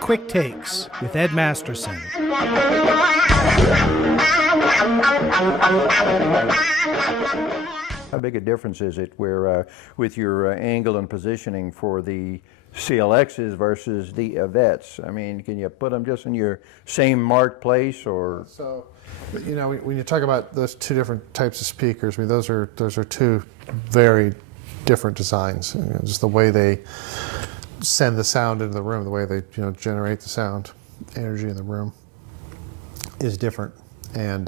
Quick Takes with Ed Masterson. How big a difference is it where with your angle and positioning for the CLXs versus the Yvettes? I mean, can you put them just in your same marked place, or? So, you know, when you talk about those two different types of speakers, I mean, those are two very different designs. You know, just the way they send the sound into the room, the way they generate the sound energy in the room is different, and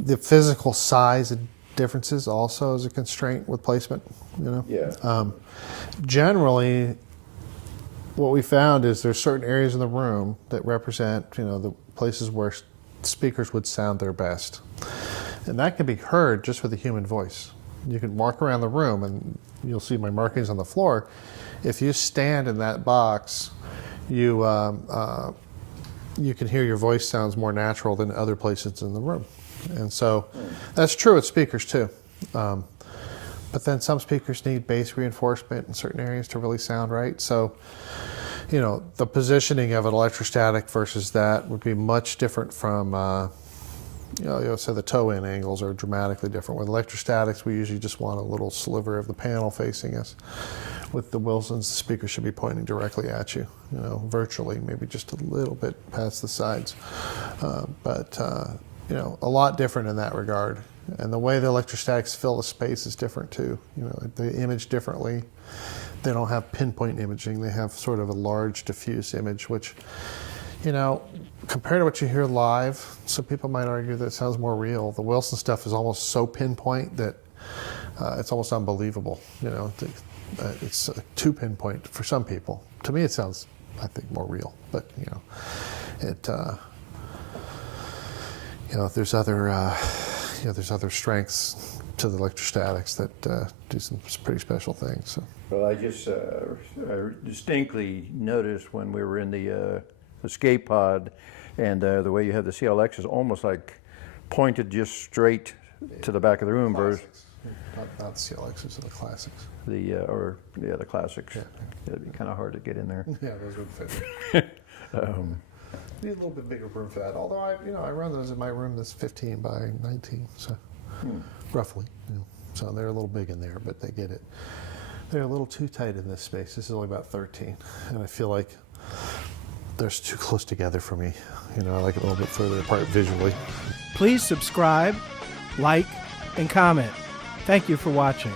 the physical size differences also is a constraint with placement. Yeah. Generally, what we found is there's certain areas in the room that represent the places where speakers would sound their best, and that can be heard just with the human voice. You can walk around the room and you'll see my markings on the floor. If you stand in that box, you can hear your voice sounds more natural than other places in the room. And so that's true with speakers too. But then some speakers need bass reinforcement in certain areas to really sound right. So, the positioning of an electrostatic versus that would be much different from, so the toe-in angles are dramatically different. With electrostatics, we usually just want a little sliver of the panel facing us. With the Wilsons, the speaker should be pointing directly at you, virtually, maybe just a little bit past the sides. But a lot different in that regard. And the way the electrostatics fill the space is different too. They image differently. They don't have pinpoint imaging. They have sort of a large diffuse image, which, compared to what you hear live, some people might argue that it sounds more real. The Wilson stuff is almost so pinpoint that it's almost unbelievable. It's too pinpoint for some people. To me, it sounds, I think, more real. But there's other strengths to the electrostatics that do some pretty special things. So. Well, I just distinctly noticed when we were in the escape pod, and the way you have the CLX is almost like pointed just straight to the back of the room. Versus not the CLXs, the classics. The classics. Yeah. It'd be kind of hard to get in there. Yeah, those would fit. Need a little bit bigger room for that. Although I run those in my room that's 15 by 19, so roughly. So they're a little big in there, but they get it. They're a little too tight in this space. This is only about 13, and I feel like they're too close together for me. I like it a little bit further apart visually. Please subscribe, like, and comment. Thank you for watching.